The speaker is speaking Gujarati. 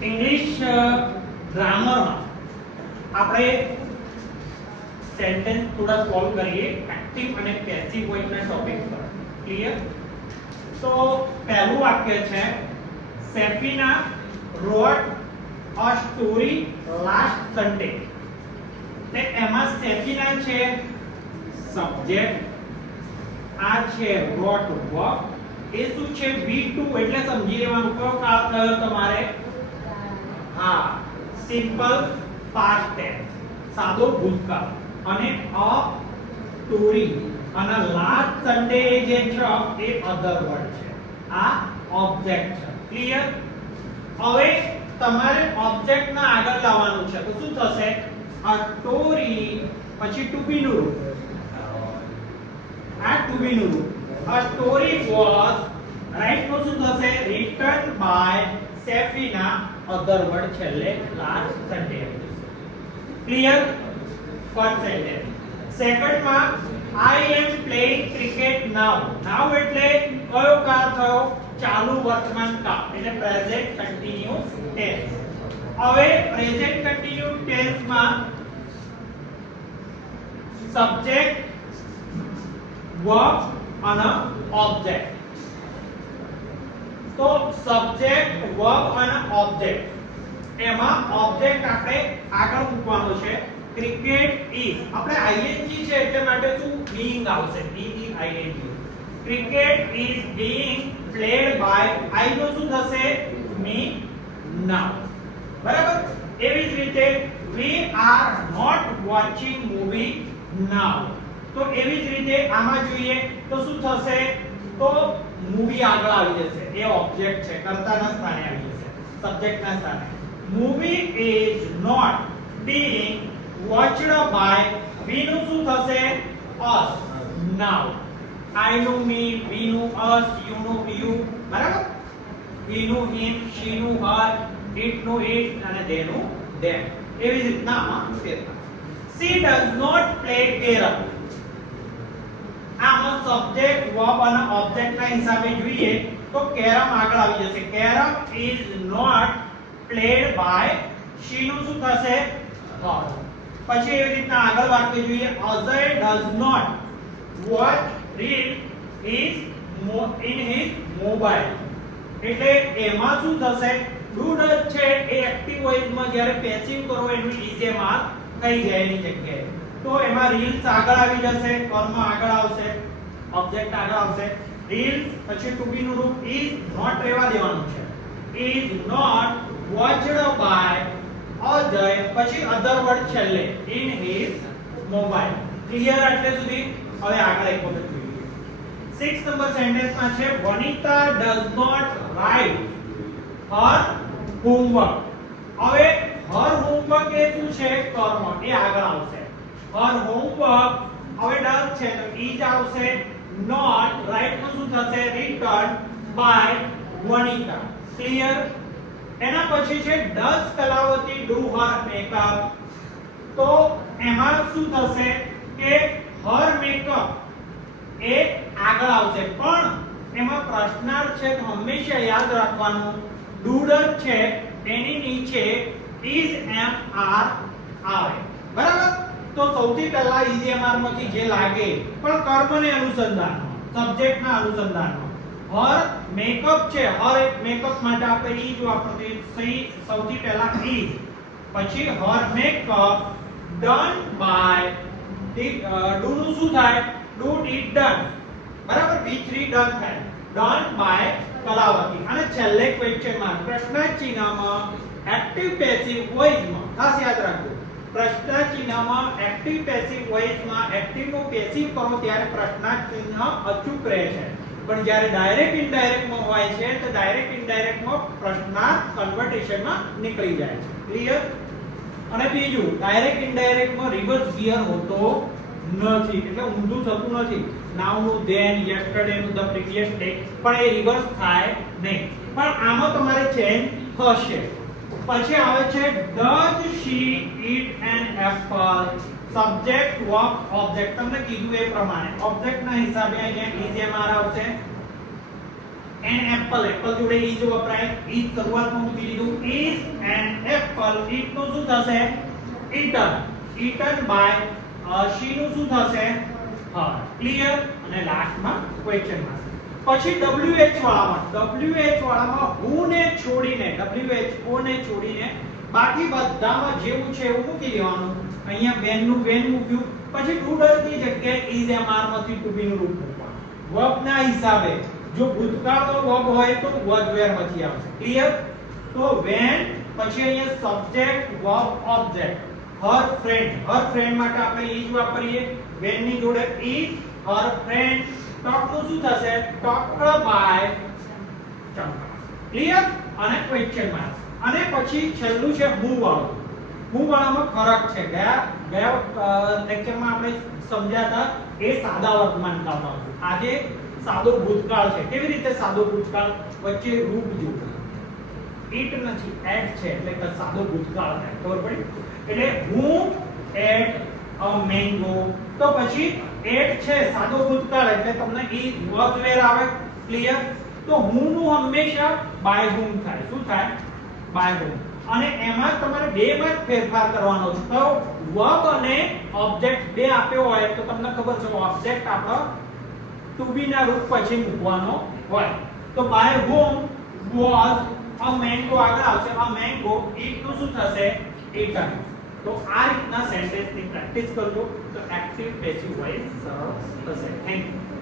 इंग्लिश ग्रामर में આપણે સેન્ટેન્સ થોડા સોલ્વ કરીએ એક્ટિવ અને પેસિવ વોઇસ ના ટોપિક પર ક્લિયર તો પહેલું વાક્ય છે સેફીના wrote a story last Sunday તે એમાં સેફીના છે સબ્જેક્ટ આ છે wrote verb એ શું છે V2 એટલે સમજી લેવાનું કયો કાળ થયો તમારે હા સિમ્પલ past tense સાદો ભૂતકાળ અને a story અને last Sunday જે છે એ અધર વર્ડ છે આ ઓબ્જેક્ટ છે ક્લિયર હવે તમારે ઓબ્જેક્ટ ના આગળ લાવવાનું છે તો શું થશે a story પછી to be નું રૂપ આ to be નું રૂપ a story was રાઈટ તો શું થશે written by Safina other word છેલ્લે last Sunday clear first sentence second માં I am playing cricket now now એટલે કયો કાળ થયો ચાલુ વર્તમાન કાળ એટલે પ્રેઝન્ટ કન્ટિન્યુઅસ ટેન્સ હવે પ્રેઝન્ટ કન્ટિન્યુઅસ ટેન્સ માં સબ્જેક્ટ વર્બ અને ઓબ્જેક્ટ તો સબ્જેક્ટ વર્બ અને ઓબ્જેક્ટ એમાં ઓબ્જેક્ટ આપણે આગળ મૂકવાનો છે ક્રિકેટ ઇઝ આપણે આઈએનજી છે એટલે માટે શું બીઇંગ આવશે being ING cricket is being played by I know શું થશે મી નાઉ બરાબર એવી જ રીતે we are not watching movie now તો એવી જ રીતે આમાં જોઈએ તો શું થશે તો મૂવી આગળ આવી જશે એ ઓબ્જેક્ટ છે કર્તાના સ્થાને આવી જશે સબ્જેક્ટના સ્થાને movie is not being watched by we નું શું થશે us now I નું me we નું us you નું you બરાબર he નું him she નું her it નું it અને they નું them એવી રીતના આમાં ફેરફાર she does not play carom આમાં સબ્જેક્ટ વર્બ અને ઓબ્જેક્ટ ના હિસાબે જોઈએ તો કેરમ આગળ આવી જશે carrom is not played by she નું શું થશે her પછી એવી રીતના આગળ વાક્ય જોઈએ Ajay does not watch read in his mobile એટલે એમાં શું થશે do does છે એ એક્ટિવ વોઇસ માં જ્યારે પેસિવ કરો એનું is એ માં થઈ જાય એની જગ્યાએ તો એમાં reels આગળ આવી જશે કર્મ આગળ આવશે ઓબ્જેક્ટ આગળ આવશે reels પછી to be નું રૂપ is not રહેવા દેવાનું છે is not watched by Ajay પછી other word છેલ્લે in his mobile ક્લિયર એટલે સુધી હવે આગળ એક વખત જોઈએ 6 નંબર સેન્ટેન્સ માં છે Vanita does not write her homework હવે her homework એ શું છે કર્મ એ આગળ આવશે her homework હવે does છે તો is આવશે not write નું શું થશે written by વનિતા ક્લિયર એના પછી છે does Kalavati do her makeup તો એમાં શું થશે કે her makeup એ આગળ આવશે પણ એમાં પ્રશ્નાર્થ છે તો હંમેશા યાદ રાખવાનું do does છે એની નીચે is mr આવે બરાબર તો સૌથી પહેલા is mr માંથી જે લાગે પણ કર્મને અનુસંધાનમાં સબ્જેક્ટના અનુસંધાનમાં her makeup છે her makeup માટે આપણે is વાપરते સહી સૌથી પહેલા is પછી her makeup done by do નું શું થાય do did done બરાબર V3 done થાય done by કલાવતી અને છેલ્લે ક્વેશ્ચન માર્ક પ્રશ્નાર્થ ચિહ્નમાં એક્ટિવ પેસિવ વોઇસ માં ખાસ યાદ રાખો પ્રશ્નાર્થ ચિહ્નમાં એક્ટિવ પેસિવ વોઇસ માં એક્ટિવ નો પેસિવ કરો ત્યારે પ્રશ્નાર્થ ચિહ્ન અચૂક રહે છે પણ જ્યારે ડાયરેક્ટ ઇનડાયરેક્ટ માં હોય છે તો ડાયરેક્ટ ઇનડાયરેક્ટ માં પ્રશ્નાર્થ કન્વર્ટેશન માં નીકળી જાય છે ક્લિયર અને બીજું ડાયરેક્ટ ઇનડાયરેક્ટ માં રિવર્સ ગિયર હોતો નથી એટલે ઊંધું થતું નથી નાઉ નું ધેન યસ્ટરડે નું ધ પ્રીવિયસ ડે પણ એ રિવર્સ થાય નહીં પણ આમાં તમારે ચેન્જ થશે પછી આવે છે does she eat an apple subject verb object તમને કીધું એ પ્રમાણે ઓબ્જેક્ટ ના હિસાબે અહીંયા is mr આવશે an apple apple જોડે is વપરાય is શરૂઆતમાં મૂકી દીધું is an apple it નું શું થશે eaten by she નું શું થશે her ક્લિયર અને લાસ્ટમાં ક્વેશ્ચન માર્ક પછી WH વાળામાં who ને છોડીને WHO ને છોડીને બાકી બધામાં જેવું છે એવું મૂકી દેવાનું અહીંયા when નું when મૂક્યું પછી to does ની જગ્યાએ is mr માંથી to be નું રૂપ મૂકવાનું verb ના હિસાબે જો ભૂતકાળનો verb હોય તો was were માંથી આવશે ક્લિયર તો when પછી અહીંયા subject verb object her friend માટે આપણે is વાપરીએ when ની જોડે is her friend talk નું શું થશે talked by ચંપા ક્લિયર અને ક્વેશ્ચન માર્ક અને પછી છેલ્લું છે who વાળામાં ફરક છે ગયા લેક્ચરમાં આપણે સમજ્યા હતા એ સાદા વર્તમાન કાળમાં આજે સાદો ભૂતકાળ છે કેવી રીતે સાદો ભૂતકાળ વચ્ચે રૂપ જોડે ઈટ નથી એટ છે એટલે કે સાદો ભૂતકાળ થાય ખબર પડી એટલે who ate a mango તો પછી એટ છે સાદો ભૂતકાળ એટલે તમને ઈ was were આવે ક્લિયર તો who નું હંમેશા by whom થાય શું થાય by whom અને એમાં તમારે બે માં ફેરફાર કરવાનો છે તો verb અને object બે આપ્યો હોય તો તમને ખબર છે object આપણો to be ના રૂપ પછી મૂકવાનો હોય તો by whom was a mango આગળ આવશે a mango it નું શું થશે eaten તો આ રીતના સેન્ટેન્સ ની પ્રેક્ટિસ કરજો તો એક્ટિવ પેસિવ વોઇસ સરળ થશે થેન્ક યુ